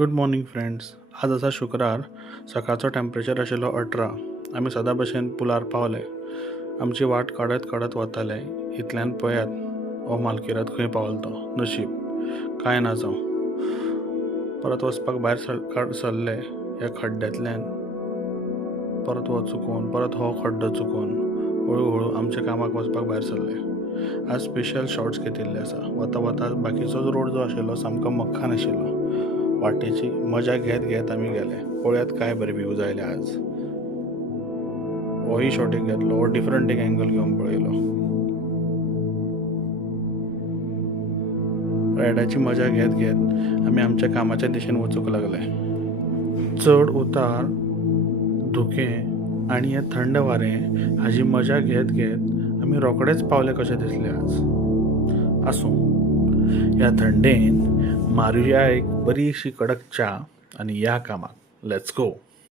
Good morning friends. आज असा शुक्रार. सकाळचो टेम्परेचर आशिल्लो 18. आमी सदां भशेन पुलार पावले. आमची वाट काडत काडत वताले. इतल्यान पळयात हो मालकिरात खंय पावलो तो. नशीब कांय ना जावं. परत वचपाक भायर सरले ह्या खड्ड्यांतल्यान. परत हो चुकून परत हो खड्डो चुकून हळू हळू आमच्या कामाक वचपाक भायर सरले. आज स्पेशल शॉर्ट्स घेतिल्ले आसा. वता वता बाकीचोच रोड जो आशिल्लो सामको मख्खान आशिल्लो. वाटेची मजा घेत घेत आमी गेले. पळयात काय बरे व्ह्यूज आयले आज. होही शॉट एक घेतलो. हो डिफरंट एक एंगल घेवन पळयलो. रायडाची मजा घेत घेत आमी आमच्या कामाच्या दिशेन वचूंक लागले. चड उतार, धुकें आनी हें थंड वारें हाची मजा घेत घेत आमी रोखडेच पावले कशें दिसलें आज. आसूं, ह्या थंडेन मारुया एक बरीशी कडक च्या आनी या कामाक. Let's go.